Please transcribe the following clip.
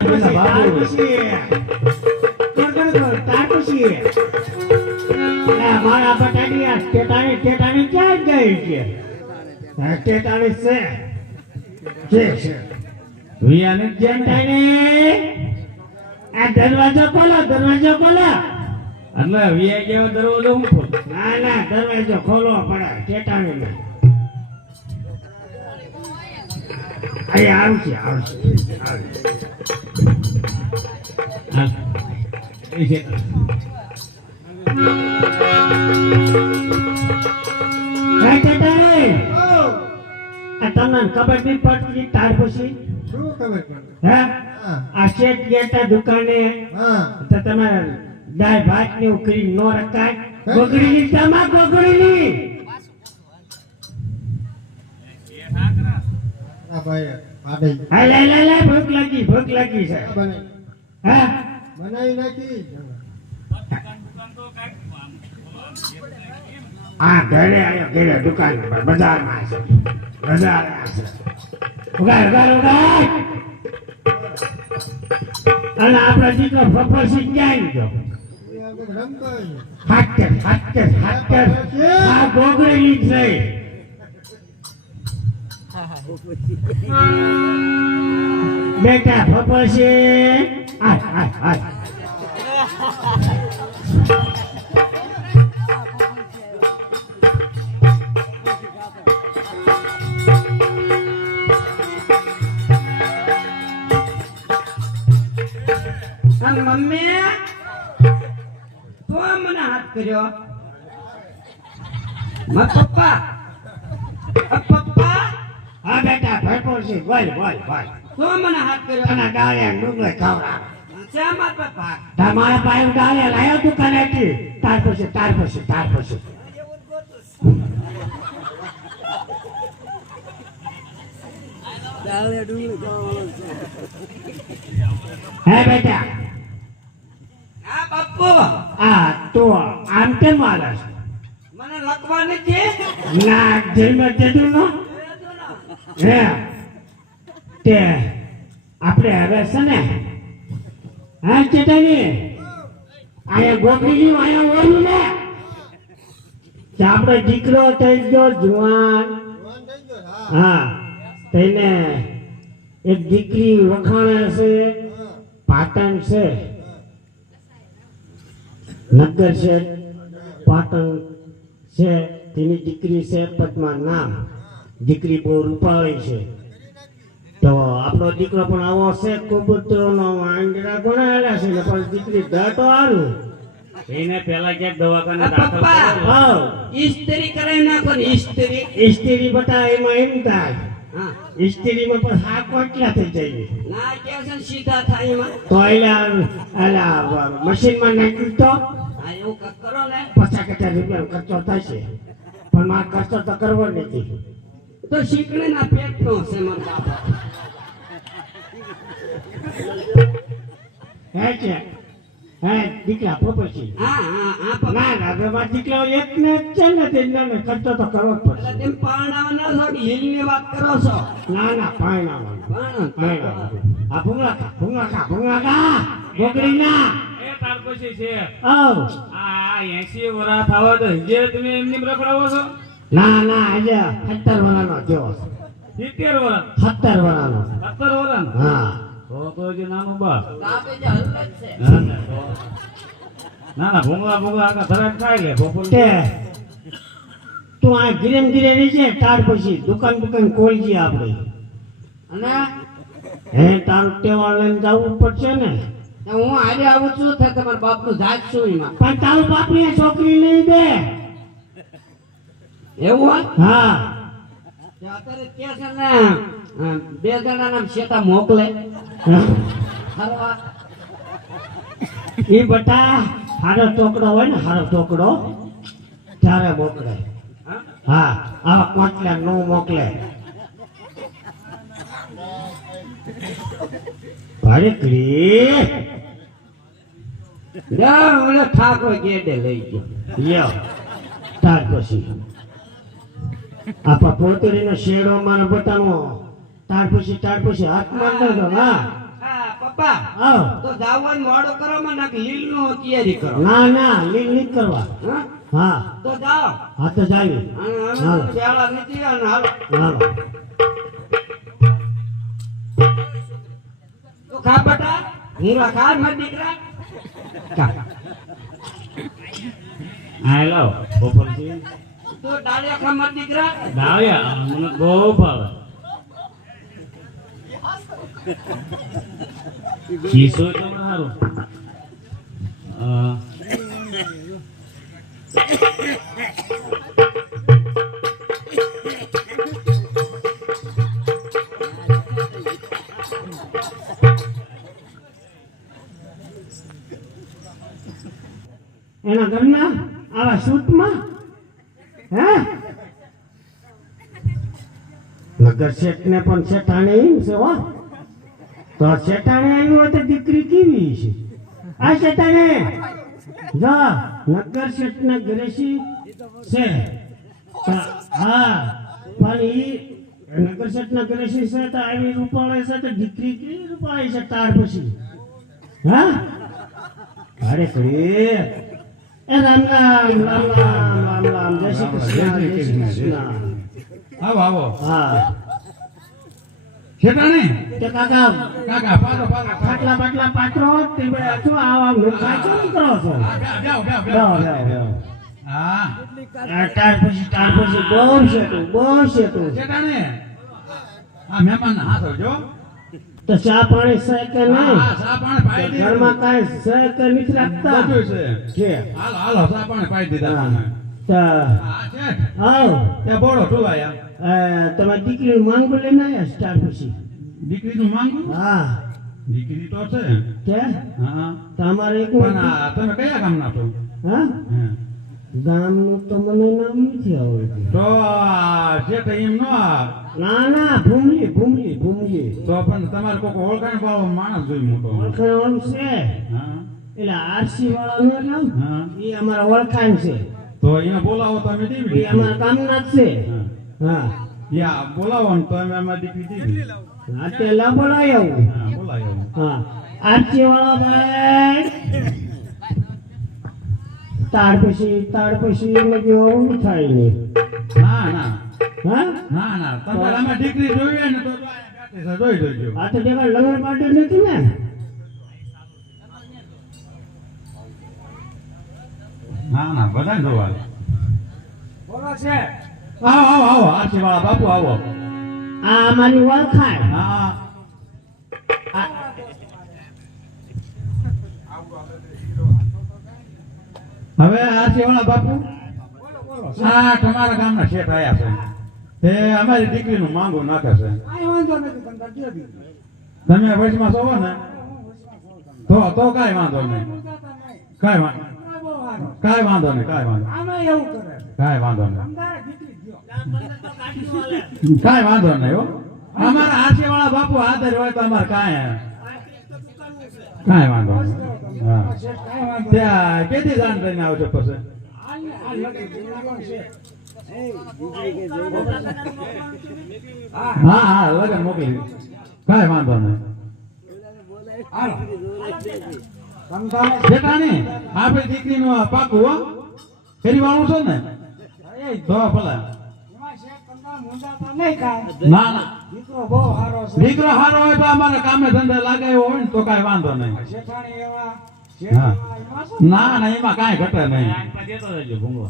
મારા બટાડી ટેટાણી ક્યાં ગઈ છે? ટેટાણી છે વિયાની જેટાણી આ દરવાજો ખોલો એટલે વિયા કેવો દરવાજો હું ખોલો? ના દરવાજો ખોલવો પડે ટેટાણી આવશે તમને ખબર નહીં પડતી તાર પછી શું ખબર પડે? હે આ શેઠ ગયા દુકાને તો તમારે દાળ ભાત ને ઉકળી નો રખાય ગોગડીની તમા ગોગડીની આ ભાઈ આડે લે ભૂખ લાગી છે હે બનાવી નાખી આ ઘરે આવ્યો ઘરે દુકાન પર બજારમાં છે ઉગાડ અને આપણા દીકરો ફફરસી ક્યાં ગયો? હાકર આ ગોગળેલી જ નહીં બેટા ફફરસી આ મમ્મી તો મને હાથ કર્યો પપ્પા હા બેટા ભરપૂર છે બોલ તો મને હાથ કર્યો અને ડાળિયા ડુંગળી ખવડાવ શેમાં પપ્પા તમારા પાસે ડાળિયા લાયો દુકાનેથી તાર પછી ડાળિયા ડુંગળી હે બેટા હા બાપુ તો આમ કેમ આલે મને લખવાની છે ના જેલમાં જતું નો હે તે આપણે હવે છે ને હા ચેતાની આયા ગોગડી આયા ઓલું ને કે આપણે દીકરો થઈ ગયો જુવાન હા તેને એક દીકરી વખાણે છે પાટણ છે નગર છે પાટણ છે તેની દીકરી છે પદ્મા નામ દીકરી બહુ રૂપાળી છે તો આપણો દીકરો પણ આવો છે કબૂતરોનો આંગળા ગણાયેલા છે ને પણ દીકરી દાટો આરું એને પેલા ક્યાંક દવાખાને દાખલ કરો ઇસ્ત્રી કરાવી નાખો ને ઇસ્ત્રી બટા એમાં એમ થાય ઇસ્ત્રીમાં પણ હા કોટલા થઈ જાય ના કે છે સીધા થાય એમાં તો એલા મશીનમાં નાખ્યું તો એવું કરો ને 50,000 રૂપિયા ખર્ચો થશે પણ મારે ખર્ચો તો કરવો નથી તો શીકણી ના પેટ નો છે મારા બાપા હે છે હે દીકરા પોપસી હા ના દીકરા એક ને છે ને તેને ખર્ચો તો કરવો જ પડશે તેમ પાણાવાના છો કે હિલની વાત કરો છો ના પાણાવાના આ ભૂંગળા ગોગડી ના એ તાર પછી છે આ 80 વર્ષ થવા તો જે તમે એમની રખડાવો છો ના આજે 70 વર્ષનો જેવો 70 વર્ષ 70 વર્ષનો હા તો જે નાનું બસ કાપે જે હલકત છે ના ભૂંગળા આખા ધરાક ખાઈ લે બપોર તું આ ધીરે રહી છે તાર પછી દુકાન ખોલજી આપણે અને હે તારું તહેવાર લઈને જવું પડશે ને હું આજે આવું છું તમારા બાપ નું જાત છું એમાં પણ તારું બાપ ની છોકરી નહીં દે એવું હા અત્યારે કે છે ને 2 જણા નામ શેતા મોકલે એ બટા હારો ટોકડો હોય ને ત્યારે મોકલે હા આવા કોટલા નો મોકલે ભારે કરી મને ઠાકો ગેડે લઈ ગયો તાર પછી આપા પોતરીનો શેડો મારો બતાવો તાર પછી હાથ માર દો હા બાપા આવ તો જાવન વાડો કરો માં નાખ લીલ નો તૈયારી કરો ના ના લીલ નહીં કરવા હા હા તો જાઓ હા તો જાવી અને હાલો. પેલા નથી અને હાલો હાલો તો ખા બટા હું ખા માર દીકરા ખા હાલો બપોરથી તો ડાળિયા ખા માર દીકરા દાવ્યા મને બહુ ભાવે કીસો તમારું એના ઘરના આવા શૂટમાં હે નગર શેઠ ને પણ શેઠાણી એમ છે હો તો શેઠાણી આવ્યું હોય તો દીકરી કેવી છે આ શેઠાણી જા નગર શેઠ ના ઘરેસી છે હા પણ ઈ નગર શેઠ ના ઘરેસી છે તો આવી રૂપાળે છે તો દીકરી કેવી રૂપાળે છે તાર પછી હા અરે કરી એ રામ રામ રામ રામ રામ રામ જય શ્રી કૃષ્ણ જય શ્રી કૃષ્ણ આવો આવો હા શેઠાણી તે કાકા કાકા પાડો પાડો પાટલા પાટલા પાત્રો તે શું આવા નુકસાન શું કરો છો બેહો બેહો બેહો, બેહો બેહો, બેહો. હા આ તાર પછી બહુ છે તું શેઠાણી આ મહેમાન હાથો જો તો ચા પાણી છે કે નહીં હા સા પાણી પાઈ તો દીધું ઘરમાં કાંઈ છે કે નથી રાખતા બધું છે છે હાલો હાલો સા પાણી પાઈ દીધા હા. તમે તો હા શેઠ આવ ત્યાં બોલો ઠુવાયા તમારી દીકરીનું માંગુ લઈને આવ્યા છે ત્યાર પછી દીકરીનું માંગુ હા દીકરી તો છે કે હા તો અમારે એક પણ આ તમે કયા ગામના છો હા હે. ગામનું તો મને નામ નથી આવડતું તો આ શેઠ એમ નો આ. ના ના ભૂમલી તો પણ તમારે કોઈ ઓળખાણ વાળો માણસ જોઈ મોટો ઓળખાણ છે હા એટલે આરસી વાળા નું નામ હા એ અમારા ઓળખાણ છે તો એને બોલાવો તો અમે એ દેવી અમારા કામના જ છે હા. હા યા બોલાવો ને તો અમે અમારી દીકરી દેવી આ તે લા બોલાય આવું હા બોલાયો હા આરસી વાળા ભાઈ તાર પછી એમને કેવું થાય નહીં ના ના હા ના ના તમારે આમાં દીકરી જોઈએ ને તો જોઈ જોઈજો આ તો જેવા લગ્ન પાર્ટી નથી ને ના ના બધા જોવા બોલો છે આવો આવો આવો આરસી વાળા બાપુ આવો આ અમારી ઓળખાણ હા હવે આરસી વાળા બાપુ હા તમારા ગામના શેઠ આયા છે તે અમારી દીકરીનું માંગુ નાખે છે તમે વચમાં સોવો ને તો કાંઈ વાંધો નહીં કાંઈ વાંધો કાંઈ વાંધો નહીં કાંઈ વાંધો નહીં કાંઈ વાંધો નહીં હો અમારા આરસી વાળા બાપુ હાજર હોય તો અમારે કાંઈ વાંધો નહીં હા ત્યાં કેદી જાણ થઈને આવજો પછી હા હા લગન મોકલી કાંઈ વાંધો નહીં જેઠાણી આપણી દીકરીનું પાકું હો ફેરી વાળું છે ને તો ભલા ના ના દીકરો હારો હોય તો અમારે કામે ધંધે લાગે એવો હોય ને તો કાંઈ વાંધો નહીં હા ના ના એમાં કાંઈ ઘટે નહીં દેતો રહેજો ભૂંગળો